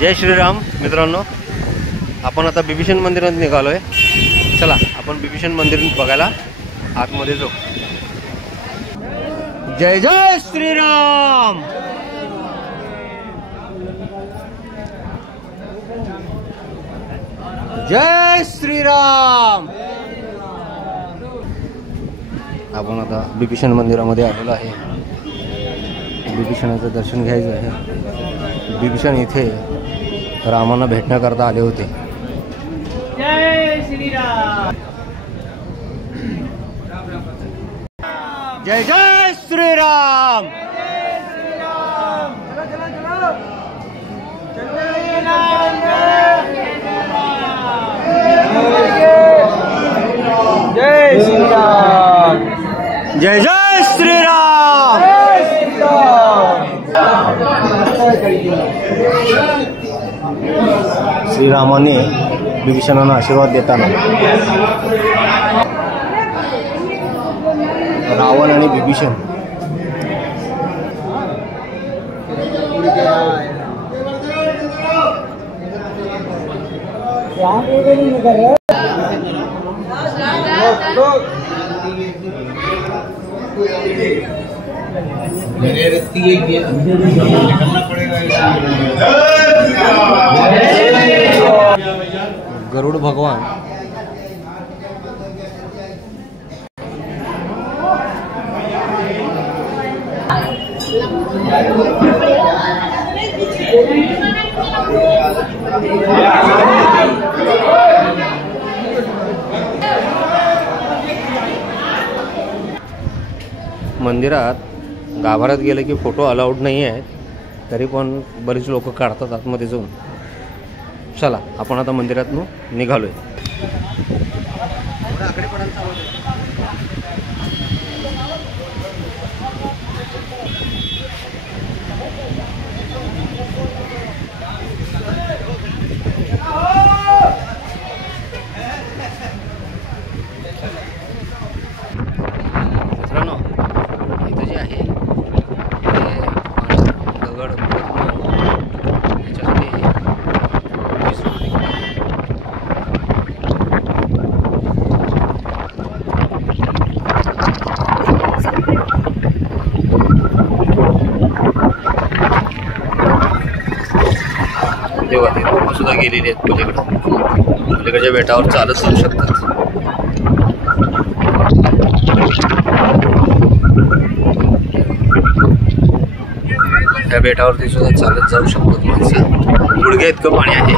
जय श्रीराम मित्रांनो, आपण आता बिभीषण मंदिरात निघालोय। चला आपण बिभीषण मंदिर बघायला आतमध्ये जाऊ। जय जय श्रीराम। जय श्रीराम। आपण आता बिभीषण मंदिरामध्ये आलेलो आहे। बिभीषणाचं दर्शन घ्यायचं आहे। बिभीषण इथे रामांना भेटण्याकरता आले होते। जय श्रीराम। जय जय श्रीराम। जय श्रीराम। जय जय श्रीराम। श्रीरामाने बिभीषणांना आशीर्वाद देताना रावण आणि बिभीषण गरुड़ भगवान मंदिरात गाभाऱ्यात गेले की फोटो अलाउड नाही आहेत, तरी पण बरीच लोक काढतात आतमध्ये जाऊन। चला आपण आता मंदिरातून निघालोय। मित्रांनो, इथं जे आहे दगड तेव्हा ते लोक सुद्धा गेलेले आहेत पलीकडच्या बेटावर चालत जाऊ शकतात। त्या बेटावरती सुद्धा चालत जाऊ शकतात माणसं। गुडघ्या इतकं पाणी आहे।